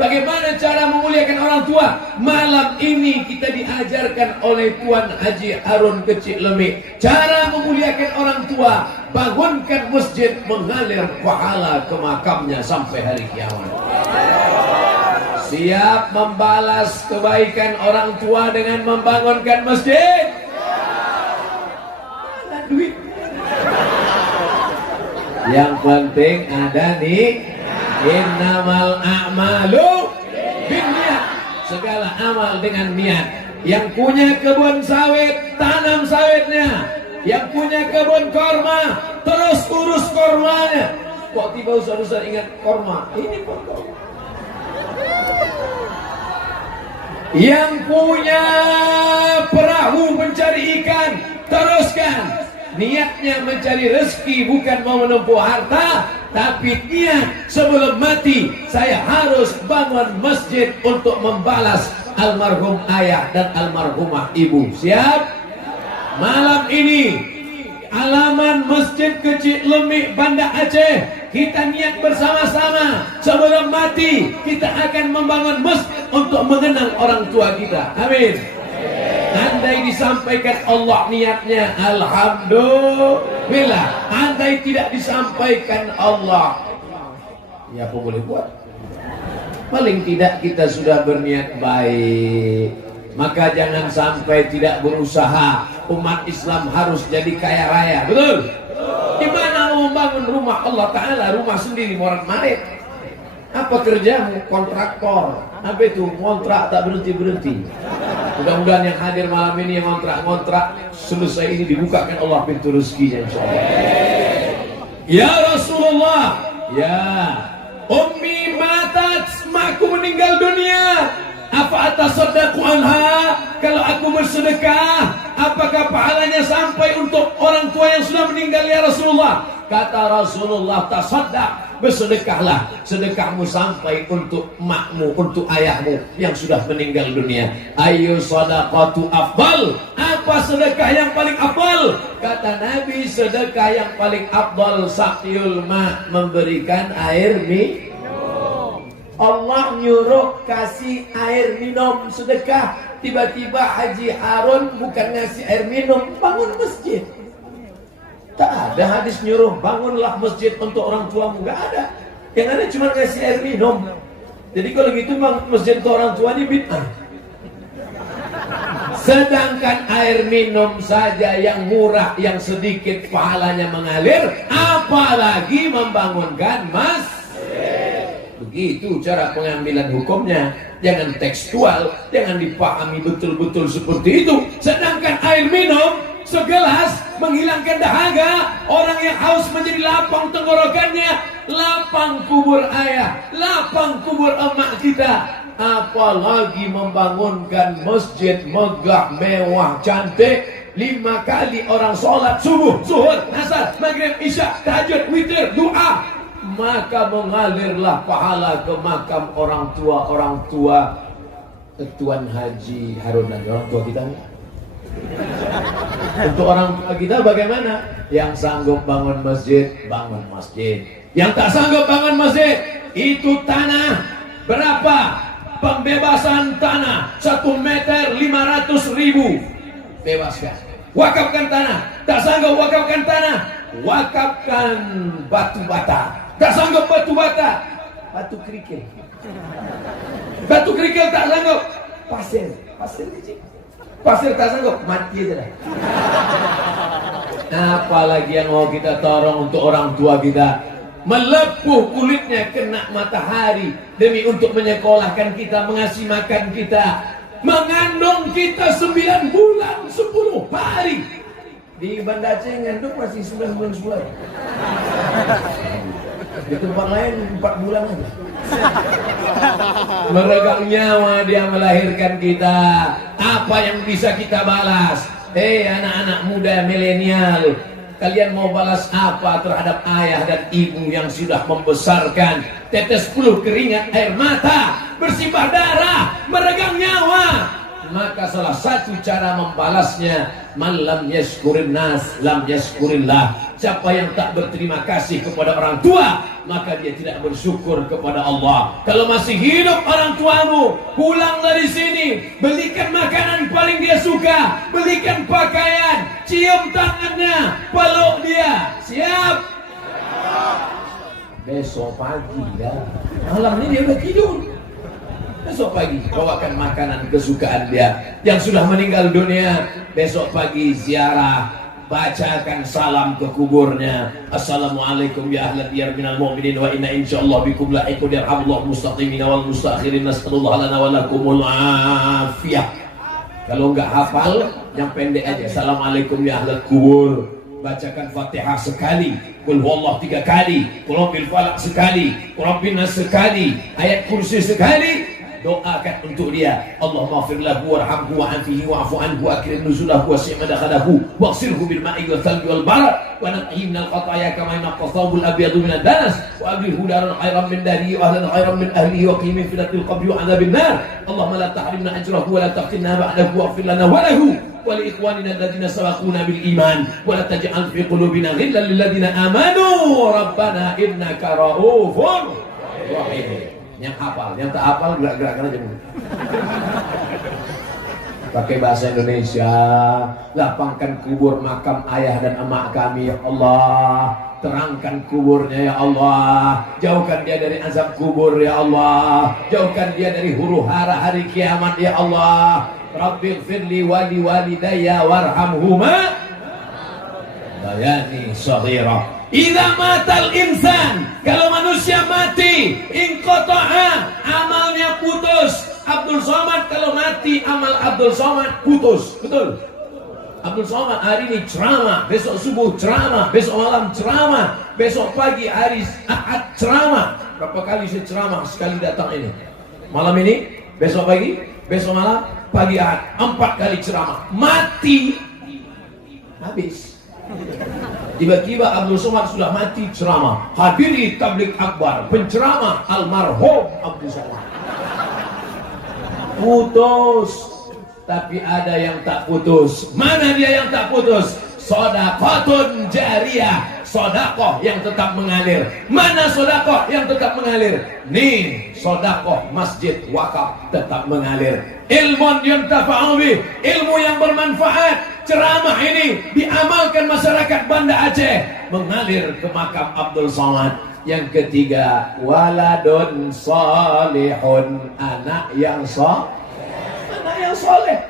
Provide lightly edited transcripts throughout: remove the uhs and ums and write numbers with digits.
Bagaimana cara memuliakan orang tua? Malam ini kita diajarkan oleh Tuan Haji Harun Kecik Lemik cara memuliakan orang tua. Bangunkan masjid, mengalir pahala ke makamnya sampai hari kiamat. Siap membalas kebaikan orang tua dengan membangunkan masjid? Ada duit. Yang penting ada nih, innamal a'malu binniyat. Segala amal dengan niat. Yang punya kebun sawit, tanam sawitnya. Yang punya kebun korma, terus urus kormanya. Kok tiba Ustaz ingat korma? Ini pun korma. Yang punya perahu mencari ikan, teruskan. Niatnya mencari rezeki, bukan mau menempuh harta, tapi niat sebelum mati saya harus bangun masjid untuk membalas almarhum ayah dan almarhumah ibu. Siap? Malam ini alaman Masjid Kecik Lemik Banda Aceh, kita niat bersama-sama sebelum mati kita akan membangun masjid untuk mengenang orang tua kita. Amin. Andai disampaikan Allah niatnya, alhamdulillah. Andai tidak disampaikan Allah, ya apa boleh buat. Paling tidak kita sudah berniat baik. Maka jangan sampai tidak berusaha. Umat Islam harus jadi kaya raya. Betul? Gimana mau membangun rumah Allah Ta'ala, rumah sendiri morat marit? Apa kerjamu? Kontraktor. Apa itu? Kontrak tak berhenti-berhenti. Mudah-mudahan yang hadir malam ini yang kontrak selesai ini dibukakan Allah pintu rezekinya insyaallah. Ya Rasulullah, ya ummi matat, makku meninggal dunia. Apa atasaddaqu anha? Kalau aku bersedekah, apakah pahalanya sampai untuk orang tua yang sudah meninggal ya Rasulullah? Kata Rasulullah, tasaddaq, bersedekahlah. Sedekahmu sampai untuk makmu, untuk ayahmu yang sudah meninggal dunia. Ayu sadaqatu afdal. Apa sedekah yang paling afdal? Kata Nabi, sedekah yang paling afdal saqyul ma, memberikan air minum. Allah nyuruh kasih air minum sedekah. Tiba-tiba Haji Harun bukan ngasih air minum, bangun masjid. Tak ada hadis nyuruh bangunlah masjid untuk orang tuamu, nggak ada. Yang ada cuma ngasih air minum. Jadi kalau gitu masjid untuk orang tuanya bid'ah. Sedangkan air minum saja yang murah, yang sedikit pahalanya mengalir, apalagi membangunkan masjid. Begitu cara pengambilan hukumnya. Jangan tekstual, jangan dipahami betul-betul seperti itu. Sedangkan air minum segelas menghilangkan dahaga. Orang yang haus menjadi lapang tenggorokannya. Lapang kubur ayah, lapang kubur emak kita. Apalagi membangunkan masjid megah, mewah, cantik. 5 kali orang sholat subuh, zuhur, asar, maghrib, isya, tahajud, witir, doa. Maka mengalirlah pahala ke makam orang tua Tuan Haji Harun dan orang tua kita. Untuk orang tua kita bagaimana? Yang sanggup bangun masjid, bangun masjid. Yang tak sanggup bangun masjid, itu tanah berapa? Pembebasan tanah 1 meter 500.000. Bebaskan. Wakafkan tanah. Tak sanggup wakafkan tanah, wakafkan batu bata. Tak sanggup batu bata, batu kerikil. Batu kerikil tak sanggup, pasir kecil. Pasir tak sanggup, mati aja dah. Apalagi yang mau kita tolong untuk orang tua kita. Melepuh kulitnya kena matahari demi untuk menyekolahkan kita, mengasih makan kita, mengandung kita 9 bulan 10 hari. Di Banda Aceh ngandung masih 9 bulan 10 hari. Di tempat lain 4 bulan aja. Meregang nyawa dia melahirkan kita. Apa yang bisa kita balas? Anak-anak muda milenial, kalian mau balas apa terhadap ayah dan ibu yang sudah membesarkan? Tetes peluh keringat air mata, bersimbah darah, meregang nyawa. Maka salah satu cara membalasnya Man lam yashkurin nas lam yashkurillah. Siapa yang tak berterima kasih kepada orang tua, maka dia tidak bersyukur kepada Allah. Kalau masih hidup orang tuamu, pulang dari sini, belikan makanan paling dia suka, belikan pakaian, cium tangannya, peluk dia. Siap? Besok pagi dah. Malam ini dia udah tidur. Besok pagi bawakan makanan kesukaan dia. Yang sudah meninggal dunia, besok pagi ziarah, bacakan salam ke kuburnya. Assalamualaikum ya ahla diyar minal mu'minin wa inna insyaallah bikum la'iqun yarhamullah mustaqimina wal mustakhirin nas'alullah lana wa lakumul afiyah. Kalau enggak hafal, yang pendek aja. Assalamualaikum ya ahla kubur. Bacakan Fatihah sekali, Qul huwallahu 3 kali, Qul rabbil falaq sekali, Qul rabbin nas sekali, ayat kursi sekali. Doakan untuk dia. Allahumma ighfir lahu warhamhu wa'afihi wa'fu anhu wa akrim nuzulahu wa si'ma dakhalahu waghsilhu bil ma'i wal thalji wal barad wa naqhi minal khataaya kama yanqa thawbul abyadu minad danas wa abdilhu daran khairan min darihi wa ahlan khairan min ahlihi wa qihim fi fitnatil qabri wa 'adzabil nar. Allahumma la tahrimna ajrahu wa la taftinna ba'dahu waghfir lana wa lahu wa li ikhwanina alladhina sabaquna bil iman wa la taj'al fi qulubina ghillan lil ladzina amanu rabbana innaka ra'ufur rahim. Yang hafal, yang tak hafal gerak-gerakkan aja mulut. Pakai bahasa Indonesia. Lapangkan kubur makam ayah dan emak kami ya Allah. Terangkan kuburnya ya Allah. Jauhkan dia dari azab kubur ya Allah. Jauhkan dia dari huru hara hari kiamat ya Allah. Rabbil firli wali walidayya warhamhuma bayani saghira. Idza matal insan, kalau manusia mati, inqata'a, amalnya putus. Abdul Somad kalau mati, amal Abdul Somad putus. Betul? Abdul Somad hari ini ceramah, besok subuh ceramah, besok malam ceramah, besok pagi hari Ahad ceramah. Berapa kali saya ceramah sekali datang ini? Malam ini, besok pagi, besok malam, pagi Ahad. 4 kali ceramah. Mati, habis. Tiba-tiba Abdul Somad sudah mati ceramah. Hadiri tablik akbar, penceramah almarhum Abdul Somad. Putus. Tapi ada yang tak putus. Mana dia yang tak putus? Shadaqatun jariyah, sedekah yang tetap mengalir. Mana sedekah yang tetap mengalir? Nih, sedekah masjid wakaf tetap mengalir. Ilmun yuntafa'u bih, ilmu yang bermanfaat. Ceramah ini diamalkan masyarakat Banda Aceh, mengalir ke makam Abdul Somad. Yang ketiga, waladun salihun, anak yang soleh.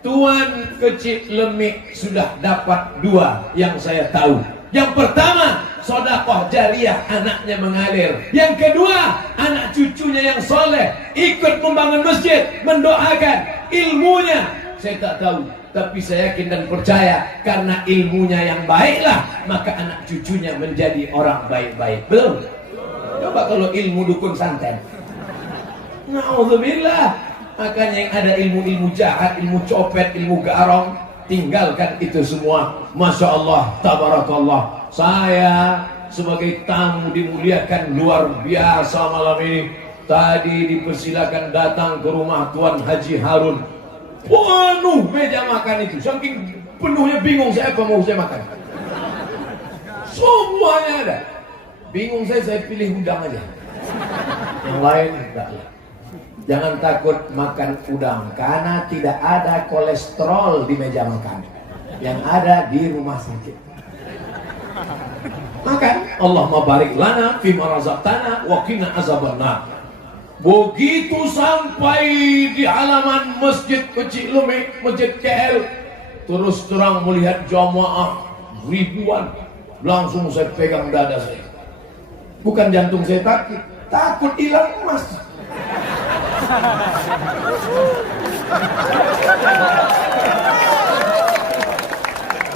Tuan kecil lemik sudah dapat 2 yang saya tahu. Yang pertama, sedekah jariyah, anaknya mengalir. Yang kedua, anak cucunya yang soleh ikut membangun masjid, mendoakan. Ilmunya saya tak tahu, tapi saya yakin dan percaya karena ilmunya yang baiklah, maka anak cucunya menjadi orang baik-baik. Belum? Coba kalau ilmu dukun santet. Na'udzubillah. Makanya yang ada ilmu-ilmu jahat, ilmu copet, ilmu garong, tinggalkan itu semua. Masya Allah, tabarakallah. Saya sebagai tamu dimuliakan luar biasa malam ini. Tadi dipersilakan datang ke rumah Tuan Haji Harun. Penuh meja makan itu, saking penuhnya bingung saya apa mau saya makan. Semuanya ada. Bingung saya pilih udang aja. Yang lain enggak. Jangan takut makan udang karena tidak ada kolesterol di meja makan. Yang ada di rumah sakit. Makan. Allahumma barik lana fima razaqtana wa qina azabannar. Begitu sampai di halaman masjid kecil Lumik, masjid KL, terus terang melihat jamaah ribuan, langsung saya pegang dada saya. Bukan jantung saya takut hilang emas.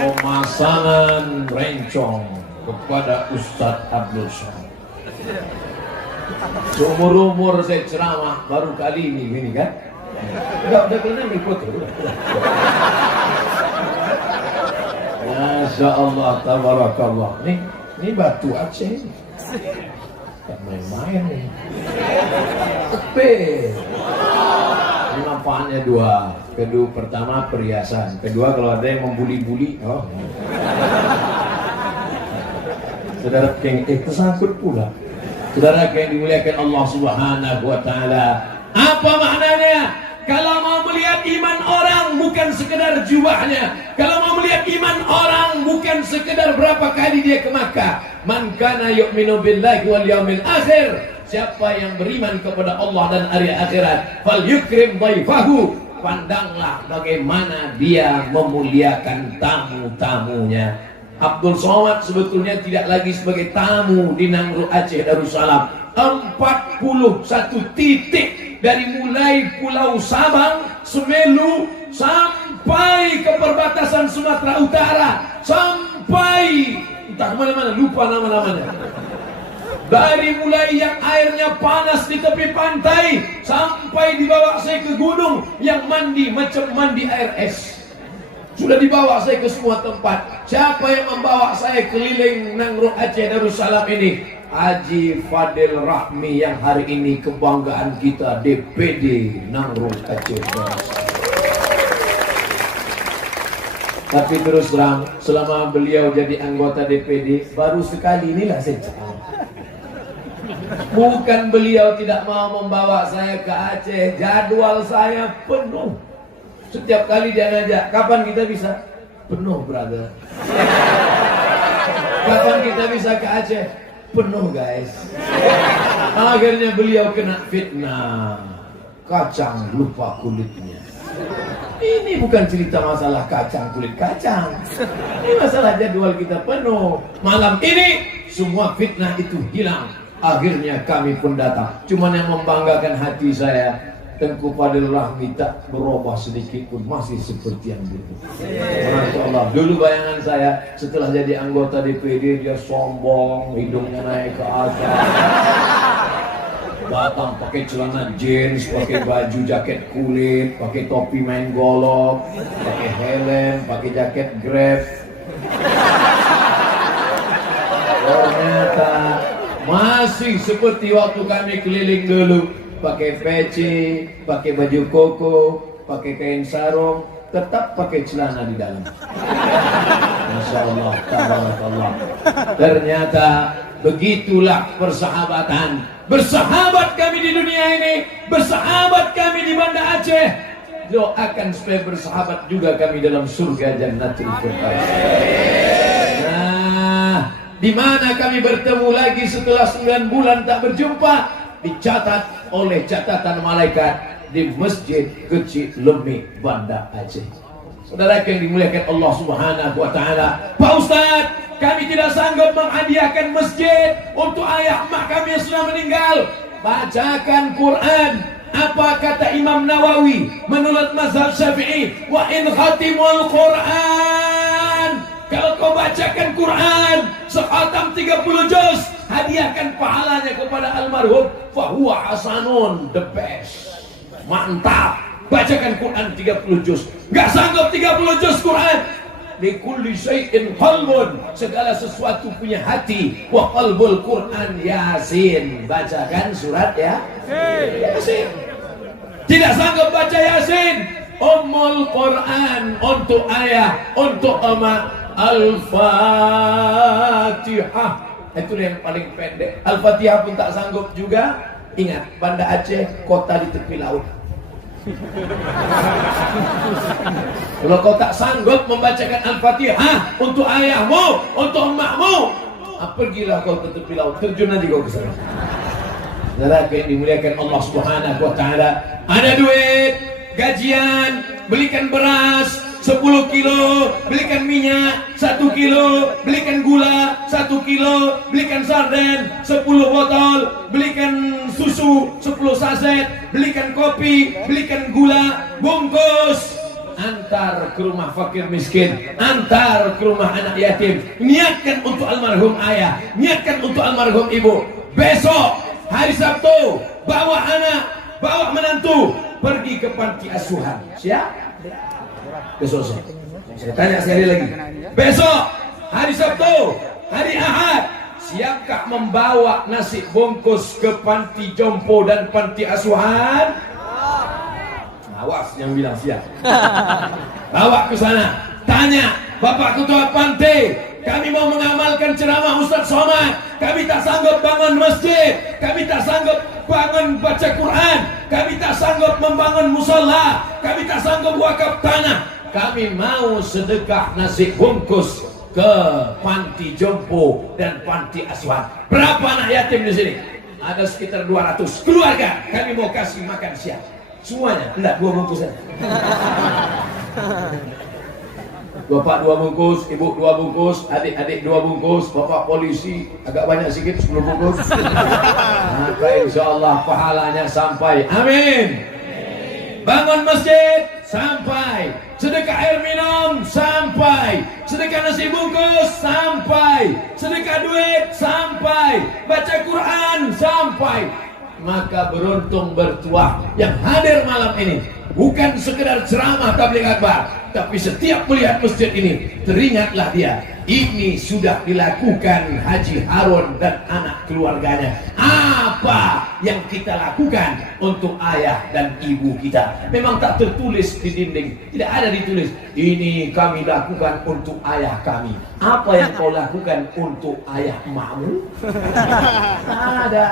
Pemasangan rencong kepada Ustadz Abdul Somad. Seumur-umur saya ceramah baru kali ini gini kan. Udah kena ikut. Masya Allah, tabarakallah. Ini batu Aceh ini. Tak main-main nih. Tepe. Ini manfaatnya dua. Kedua, pertama perhiasan. Kedua, kalau ada yang membuli-buli, saudara yang tersangkut pula. Saudara yang dimuliakan Allah Subhanahu wa Ta'ala, apa maknanya? Kalau mau melihat iman orang bukan sekedar jubahnya. Kalau mau melihat iman orang bukan sekedar berapa kali dia ke Makkah. Man kana yu'minu billahi wal yawmil akhir. Siapa yang beriman kepada Allah dan hari akhirat, fal yukrim dhaifahu. Pandanglah bagaimana dia memuliakan tamu-tamunya. Abdul Somad sebetulnya tidak lagi sebagai tamu di Nangro Aceh Darussalam. 41 titik dari mulai Pulau Sabang, Semelu sampai ke perbatasan Sumatera Utara, sampai entah kemana-mana, lupa nama-namanya. Dari mulai yang airnya panas di tepi pantai sampai dibawa saya ke gunung yang mandi macam mandi air es. Sudah dibawa saya ke semua tempat. Siapa yang membawa saya keliling Nangro Aceh Darussalam ini? Haji Fadil Rahmi yang hari ini kebanggaan kita, DPD Nangro Aceh Darussalam. Tapi terus terang, selama beliau jadi anggota DPD, baru sekali inilah saya cakap. Bukan beliau tidak mau membawa saya ke Aceh, jadwal saya penuh. Setiap kali dia ngajak, kapan kita bisa? Penuh, brother. Kapan kita bisa ke Aceh? Penuh, guys. Akhirnya beliau kena fitnah. Kacang lupa kulitnya. Ini bukan cerita masalah kacang kulit kacang. Ini masalah jadwal kita penuh. Malam ini semua fitnah itu hilang. Akhirnya kami pun datang. Cuman yang membanggakan hati saya, Tengku Fadil Rahmi tak berubah sedikit pun, masih seperti yang dulu. Masya Allah. Dulu bayangan saya setelah jadi anggota DPD dia sombong, hidungnya naik ke atas, datang pakai celana jeans, pakai baju jaket kulit, pakai topi main golok, pakai helm, pakai jaket Grab. Ternyata masih seperti waktu kami keliling dulu. Pakai peci, pakai baju koko, pakai kain sarung, tetap pakai celana di dalam. Masya Allah, tabarakallah. Ternyata begitulah persahabatan. Bersahabat kami di dunia ini, bersahabat kami di Banda Aceh. Doakan supaya bersahabat juga kami dalam surga Jannatul Firdaus. Nah, di mana kami bertemu lagi setelah 9 bulan tak berjumpa? Dicatat oleh catatan malaikat di Masjid Kecil Lemik Banda Aceh. Saudara yang dimuliakan Allah Subhanahu wa Ta'ala, Pak Ustadz, kami tidak sanggup menghadiahkan masjid untuk ayah emak kami yang sudah meninggal. Bacakan Quran. Apa kata Imam Nawawi menurut mazhab Syafi'i? Wa in khatimul Quran. Kalau kau bacakan Quran sekhatam 30 juz, hadiahkan pahalanya kepada almarhum, fahuwa hasanun, the best, mantap. Bacakan Quran 30 juz. Gak sanggup 30 juz Quran, likulli syai'in qalbun, segala sesuatu punya hati. Wa qalbul Quran Yasin, bacakan surat ya Yasin. Tidak sanggup baca Yasin, Ummul Quran untuk ayah, untuk emak, Al-Fatihah. Itu yang paling pendek. Al-Fatihah pun tak sanggup juga. Ingat, Banda Aceh kota di tepi laut. Kalau kau tak sanggup membacakan Al-Fatihah untuk ayahmu, untuk emakmu, pergilah kau ke tepi laut, terjun nanti kau ke sana. Saudara yang dimuliakan Allah Subhanahu wa Ta'ala, ada duit, gajian, belikan beras 10 kilo, belikan minyak 1 kilo, belikan gula 1 kilo, belikan sarden 10 botol, belikan susu 10 saset, belikan kopi, belikan gula, bungkus, antar ke rumah fakir miskin, antar ke rumah anak yatim. Niatkan untuk almarhum ayah, niatkan untuk almarhum ibu. Besok hari Sabtu, bawa anak, bawa menantu pergi ke panti asuhan. Siap? Besok saya tanya sekali lagi. Besok hari Sabtu, hari Ahad, siapkah membawa nasi bungkus ke panti jompo dan panti asuhan? Awas yang bilang siap. Bawa ke sana, tanya, Bapak Ketua Pantai, kami mau mengamalkan ceramah Ustaz Somad. Kami tak sanggup bangun masjid, kami tak sanggup bangun baca Quran, kami tak sanggup membangun musola, kami tak sanggup wakaf tanah. Kami mau sedekah nasi bungkus ke panti jompo dan panti asuhan. Berapa anak yatim di sini? Ada sekitar 200 keluarga. Kami mau kasih makan siang. Semuanya, enggak 2 bungkus saja. Bapak 2 bungkus, ibu 2 bungkus, adik-adik 2 bungkus, bapak polisi agak banyak sedikit 10 bungkus. Maka insya Allah pahalanya sampai. Amin. Bangun masjid sampai, sedekah air minum sampai, sedekah nasi bungkus sampai, sedekah duit sampai, baca Quran sampai. Maka beruntung bertuah yang hadir malam ini. Bukan sekedar ceramah tabligh akbar, tapi setiap melihat masjid ini teringatlah dia, ini sudah dilakukan Haji Harun dan anak keluarganya. Apa yang kita lakukan untuk ayah dan ibu kita? Memang tak tertulis di dinding, tidak ada ditulis, ini kami lakukan untuk ayah kami. Apa yang kau lakukan untuk ayah emakmu? Tak ada.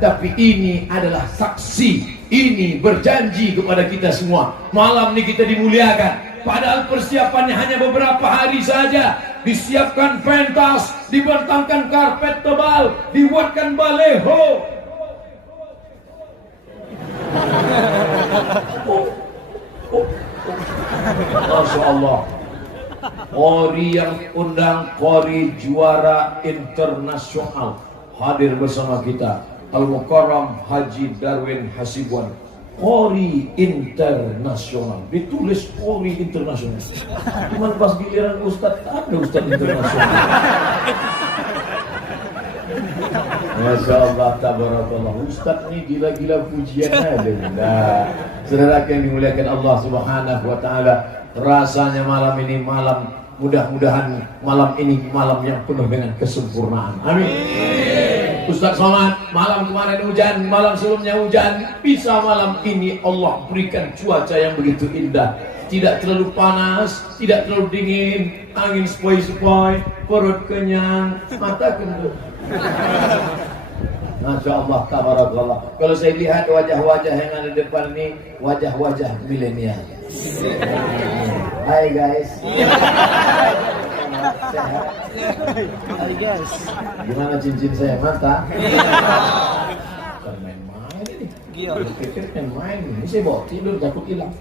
Tapi ini adalah saksi, ini berjanji kepada kita semua. Malam ini kita dimuliakan, padahal persiapannya hanya beberapa hari saja. Disiapkan pentas, dibentangkan karpet tebal, dibuatkan baleho. Masya Allah. Qori yang undang, Qori juara internasional hadir bersama kita, Al-Mukarram Haji Darwin Hasibuan. Qori internasional, ditulis Qori internasional. Cuman pas giliran Ustadz, ada Ustadz internasional. Masya Allah, tabarakallah. Ustadz ini gila-gila pujian ada. Nah, saudara yang dimuliakan Allah Subhanahu wa Ta'ala, rasanya malam ini malam, mudah-mudahan malam ini malam yang penuh dengan kesempurnaan. Amin. Ustaz Somad, malam kemarin hujan, malam sebelumnya hujan, bisa malam ini Allah berikan cuaca yang begitu indah. Tidak terlalu panas, tidak terlalu dingin, angin sepoi-sepoi, perut kenyang, mata kendor. Masya Allah, tabarakallah. Kalau saya lihat wajah-wajah yang ada di depan ini, wajah-wajah milenial. Hai guys. Sehat. Hai guys. Gimana cincin saya, mantap? Bukan main-main ini. Gila. Pikir main-main ini, saya bawa tidur takut hilang.